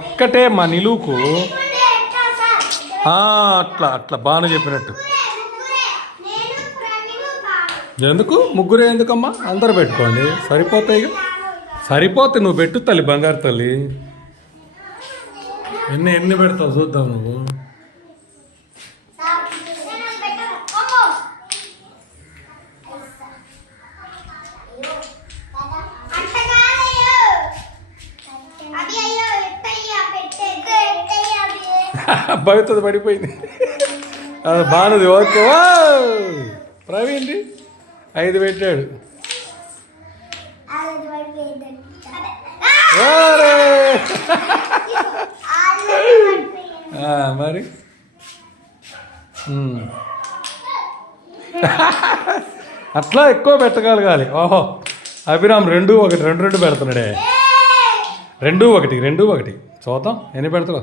ఒక్కటే మా నిలువుకు అట్లా అట్లా బాగా చెప్పినట్టు. ఎందుకు ముగ్గురే ఎందుకమ్మా, అందరు పెట్టుకోండి సరిపోతాయి. సరిపోతాయి, నువ్వు పెట్టు తల్లి, బంగారు తల్లి. ఎన్ని పెడతావు చూద్దాం నువ్వు. భవితది పడిపోయింది. అది బాగుంది. ఓకే ప్రవీణ్ 5 పెట్టాడు. మరి అట్లా ఎక్కువ పెట్టగలగాలి. ఓహో అభిరామ్ 2 1 2 పెడుతున్నాడే. 2 1 చూద్దాం ఎన్ని పెడతావు.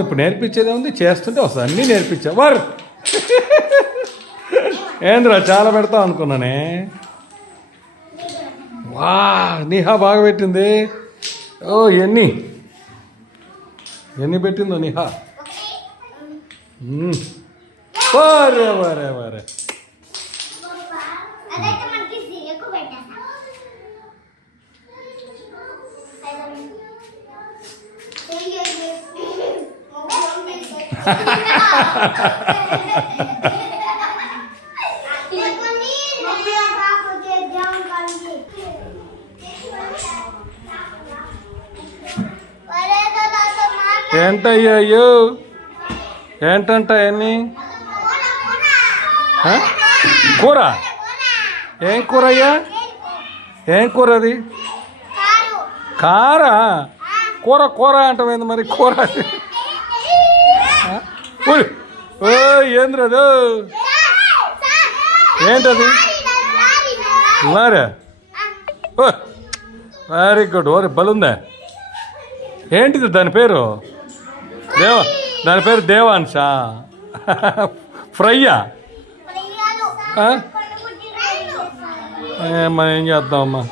ఇప్పుడు నేర్పించేదే ఉంది, చేస్తుంటే వస్తుంది. అన్నీ నేర్పించా వారు. ఏంద్రా చాలా పెడతావు అనుకున్నానే. వా నిహా బాగా పెట్టింది. ఓ ఎన్ని పెట్టిందో నిహా. వరే వరే వరే. ఏంటయ్యో ఏంటంట ఎన్ని కూర? ఏం కూర అయ్యా? ఏం కూర అది? కారా? కూర అంటమైంది మరి. కూర ఓ ఏంద్రదు? ఏంటది? లారా? Very good. ఓరే బలుందా? ఏంటిది దాని పేరు? దాని పేరు దేవాన్షా. ఫ్రైయా? మనం ఏం చేద్దామమ్మా.